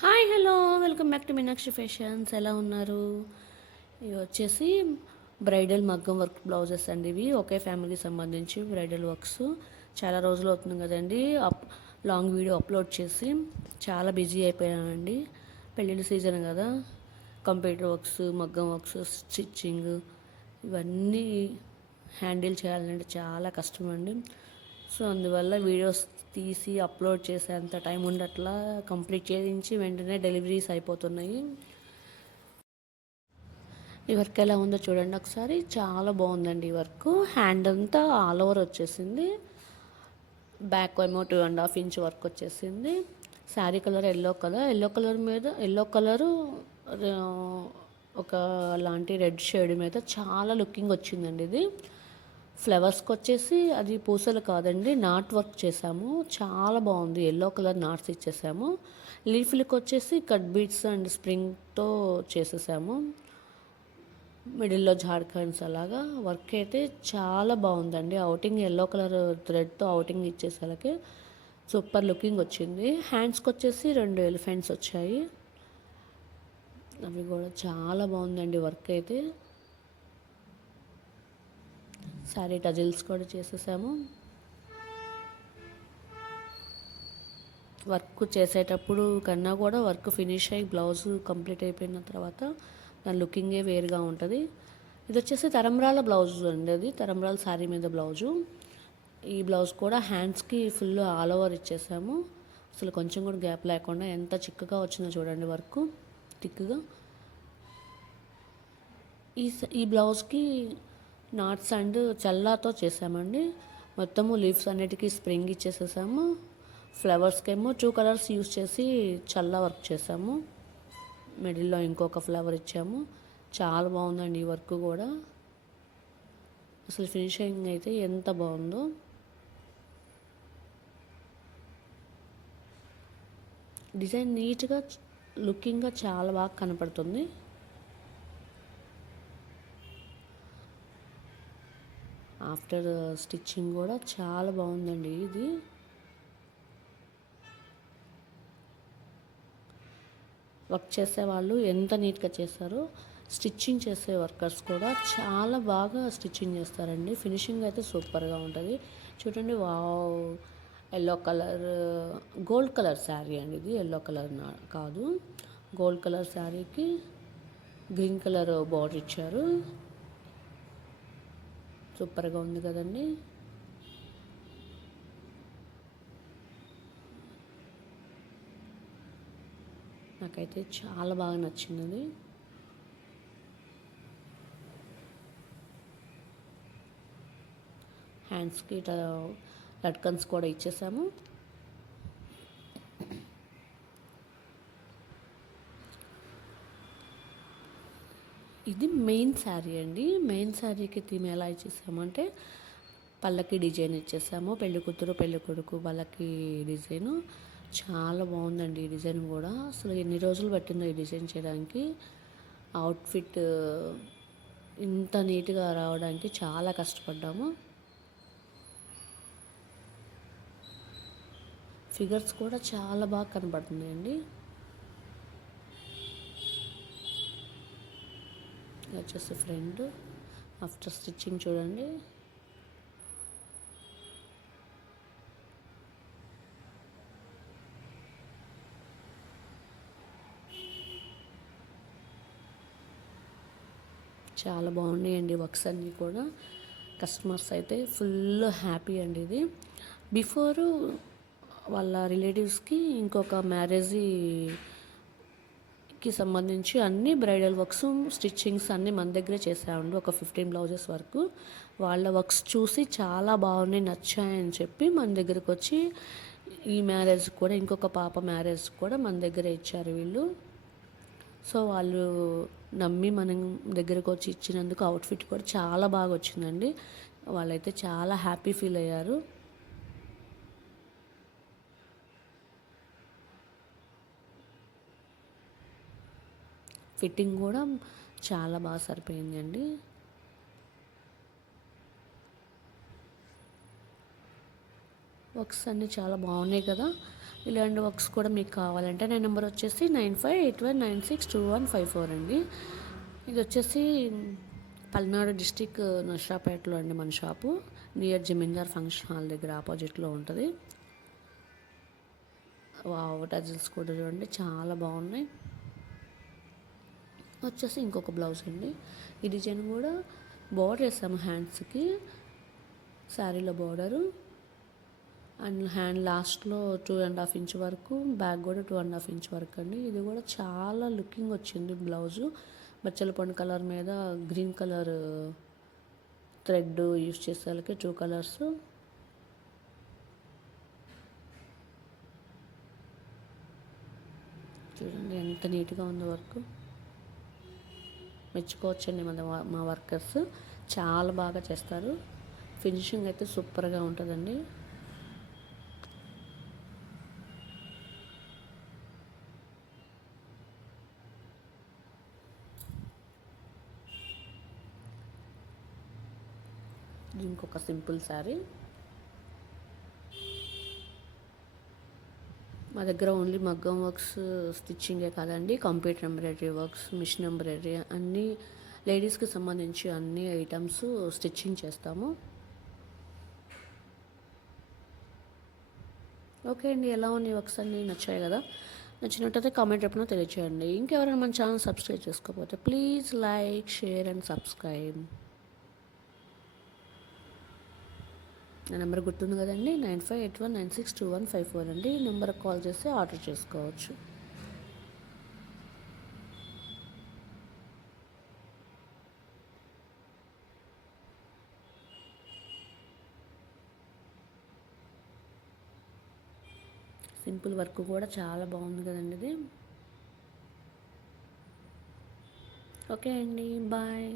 Hi hello welcome back to Meenakshi fashions. ఎలా ఉన్నారు? ఇవి వచ్చేసి బ్రైడల్ మగ్గం వర్క్ బ్లౌజెస్ అండి. ఇవి ఒకే ఫ్యామిలీకి సంబంధించి బ్రైడల్ వర్క్స్. చాలా రోజులు అవుతుంది కదండి లాంగ్ వీడియో అప్లోడ్ చేసి. చాలా బిజీ అయిపోయానండి. పెళ్ళిళ్ళ సీజన్ కదా, కంప్యూటర్ వర్క్స్, మగ్గం వర్క్స్, స్టిచ్చింగ్ ఇవన్నీ హ్యాండిల్ చేయాలంటే చాలా కష్టం అండి. సో అందువల్ల వీడియోస్ తీసి అప్లోడ్ చేసేంత టైం ఉండట్లా. కంప్లీట్ చేయించి వెంటనే డెలివరీస్ అయిపోతున్నాయి. ఈ వర్క్ ఎలా ఉందో చూడండి ఒకసారి. చాలా బాగుందండి ఈ వర్క్. హ్యాండ్ అంతా ఆల్ ఓవర్ వచ్చేసింది. బ్యాక్ ఏమో 2.5 ఇంచ్ వర్క్ వచ్చేసింది. శారీ కలర్ ఎల్లో కలర్ మీద ఎల్లో కలరు ఒక లాంటి రెడ్ షేడ్ మీద చాలా లుకింగ్ వచ్చిందండి. ఇది ఫ్లవర్స్కి వచ్చేసి అది పూసలు కాదండి, నాట్ వర్క్ చేసాము. చాలా బాగుంది. ఎల్లో కలర్ నాట్స్ ఇచ్చేసాము. లీఫ్లకి వచ్చేసి కట్ బీట్స్ అండ్ స్ప్రింగ్తో చేసేసాము. మిడిల్లో జార్ఖండ్స్ అలాగా. వర్క్ అయితే చాలా బాగుందండి. అవుటింగ్ ఎల్లో కలర్ థ్రెడ్తో అవుటింగ్ ఇచ్చేసరికి సూపర్ లుకింగ్ వచ్చింది. హ్యాండ్స్కి వచ్చేసి 2 ఎలిఫెంట్స్ వచ్చాయి. అవి కూడా చాలా బాగుందండి వర్క్ అయితే. శారీ టజిల్స్ కూడా చేసేసాము. వర్క్ చేసేటప్పుడు కన్నా కూడా వర్క్ ఫినిష్ అయ్యి బ్లౌజ్ కంప్లీట్ అయిపోయిన తర్వాత దాని లుకింగే వేరుగా ఉంటుంది. ఇది వచ్చేసి తరంబ్రాల బ్లౌజ్ అండి. అది తరంబ్రాల శారీ మీద బ్లౌజు. ఈ బ్లౌజ్ కూడా హ్యాండ్స్కి ఫుల్ ఆల్ ఓవర్ ఇచ్చేసాము. అసలు కొంచెం కూడా గ్యాప్ లేకుండా ఎంత చిక్కగా వచ్చిందో చూడండి వర్క్, థిక్గా. ఈ బ్లౌజ్కి నాట్స్ అండ్ చల్లాతో చేసామండి. మొత్తము లీవ్స్ అన్నిటికీ స్ప్రింగ్ ఇచ్చేసేసాము. ఫ్లవర్స్కి ఏమో 2 కలర్స్ యూస్ చేసి చల్లా వర్క్ చేసాము. మిడిల్లో ఇంకొక ఫ్లవర్ ఇచ్చాము. చాలా బాగుందండి ఈ వర్క్ కూడా. అసలు ఫినిషింగ్ అయితే ఎంత బాగుందో. డిజైన్ నీట్గా లుకింగ్గా చాలా బాగా కనపడుతుంది. ఆఫ్టర్ స్టిచ్చింగ్ కూడా చాలా బాగుందండి ఇది. వర్క్ చేసేవాళ్ళు ఎంత నీట్గా చేస్తారో, స్టిచ్చింగ్ చేసే వర్కర్స్ కూడా చాలా బాగా స్టిచ్చింగ్ చేస్తారండి. ఫినిషింగ్ అయితే సూపర్గా ఉంటుంది. చూడండి, wow. Yellow colour gold colour sari అండి ఇది. ఎల్లో కలర్ కాదు, గోల్డ్ కలర్ శారీకి గ్రీన్ కలర్ బార్డర్ ఇచ్చారు. సూపర్గా ఉంది కదండి. నాకైతే చాలా బాగా నచ్చింది. హ్యాండ్స్కి లట్కన్స్ కూడా ఇచ్చేసాము. ఇది మెయిన్ శారీ అండి. మెయిన్ శారీకి థీమ్ ఎలా ఇచ్చేసామంటే పల్లకి డిజైన్ ఇచ్చేసాము. పెళ్లి కూతురు పెళ్లి కొడుకు పల్లకి డిజైను. చాలా బాగుందండి ఈ డిజైన్ కూడా. అసలు ఎన్ని రోజులు పట్టిందో ఈ డిజైన్ చేయడానికి. అవుట్ఫిట్ ఇంత నీట్గా రావడానికి చాలా కష్టపడ్డాము. ఫిగర్స్ కూడా చాలా బాగా కనబడుతున్నాయండి. వచ్చేసి ఫ్రంట్ ఆఫ్టర్ స్టిచ్చింగ్ చూడండి. చాలా బాగున్నాయండి వర్క్స్ అన్నీ కూడా. కస్టమర్స్ అయితే ఫుల్ హ్యాపీ అండి. ఇది బిఫోరు వాళ్ళ రిలేటివ్స్కి ఇంకొక మ్యారేజ్కి సంబంధించి అన్ని బ్రైడల్ వర్క్స్, స్టిచ్చింగ్స్ అన్నీ మన దగ్గరే చేసామండి. ఒక 15 బ్లౌజెస్ వరకు. వాళ్ళ వర్క్స్ చూసి చాలా బాగున్నాయి, నచ్చాయని చెప్పి మన దగ్గరకు వచ్చి ఈ మ్యారేజ్ కూడా, ఇంకొక పాప మ్యారేజ్ కూడా మన దగ్గరే ఇచ్చారు వీళ్ళు. సో వాళ్ళు నమ్మి మన దగ్గరకు వచ్చి ఇచ్చినందుకు అవుట్ఫిట్ కూడా చాలా బాగా వచ్చిందండి. వాళ్ళైతే చాలా హ్యాపీ ఫీల్ అయ్యారు. ఫిట్టింగ్ కూడా చాలా బాగా సరిపోయిందండి. వర్క్స్ అన్నీ చాలా బాగున్నాయి కదా. ఇలాంటి వర్క్స్ కూడా మీకు కావాలంటే నా నెంబర్ వచ్చేసి 9581962154 అండి. ఇది వచ్చేసి పల్నాడు డిస్టిక్ నర్సాపేటలో అండి మన షాపు. నియర్ జమీందార్ ఫంక్షన్ హాల్ దగ్గర ఆపోజిట్లో ఉంటుంది. వావ్, టజిల్స్ కూడా చూడండి చాలా బాగున్నాయి. వచ్చేసి ఇంకొక బ్లౌజ్ అండి. ఈ డిజైన్ కూడా బార్డర్ వేసాము హ్యాండ్స్కి, శారీలో బార్డరు అండ్ హ్యాండ్ లాస్ట్లో 2.5 ఇంచ్ వరకు, బ్యాక్ కూడా 2.5 ఇంచ్ వరకు అండి. ఇది కూడా చాలా లుకింగ్ వచ్చింది బ్లౌజు. బచ్చల పండు కలర్ మీద గ్రీన్ కలర్ థ్రెడ్ యూస్ చేసేసరికి 2 కలర్స్. చూడండి ఎంత నీట్గా ఉందో వర్క్, మెచ్చుకోవచ్చండి. మా వర్కర్స్ చాలా బాగా చేస్తారు. ఫినిషింగ్ అయితే సూపర్గా ఉంటుందండి. ఇంకొక సింపుల్ శారీ. మా దగ్గర ఓన్లీ మగ్గం వర్క్స్ స్టిచ్చింగే కాదండి, computer embroidery works, machine embroidery అన్నీ లేడీస్కి సంబంధించి అన్ని ఐటమ్స్ స్టిచ్చింగ్ చేస్తాము. ఓకే అండి, ఎలా ఉన్నాయి వర్క్స్ అన్నీ నచ్చాయి కదా? నచ్చినట్టయితే కామెంట్ ఎప్పుడైనా తెలియచేయండి. ఇంకెవరైనా మన ఛానల్ సబ్స్క్రైబ్ చేసుకోకపోతే please like, share and subscribe. నా నెంబర్ గుర్తుంది కదండి, 9581962154 అండి. ఈ నెంబర్కి కాల్ చేసి ఆర్డర్ చేసుకోవచ్చు. సింపుల్ వర్క్ కూడా చాలా బాగుంది కదండి ఇది. ఓకే అండి, బాయ్.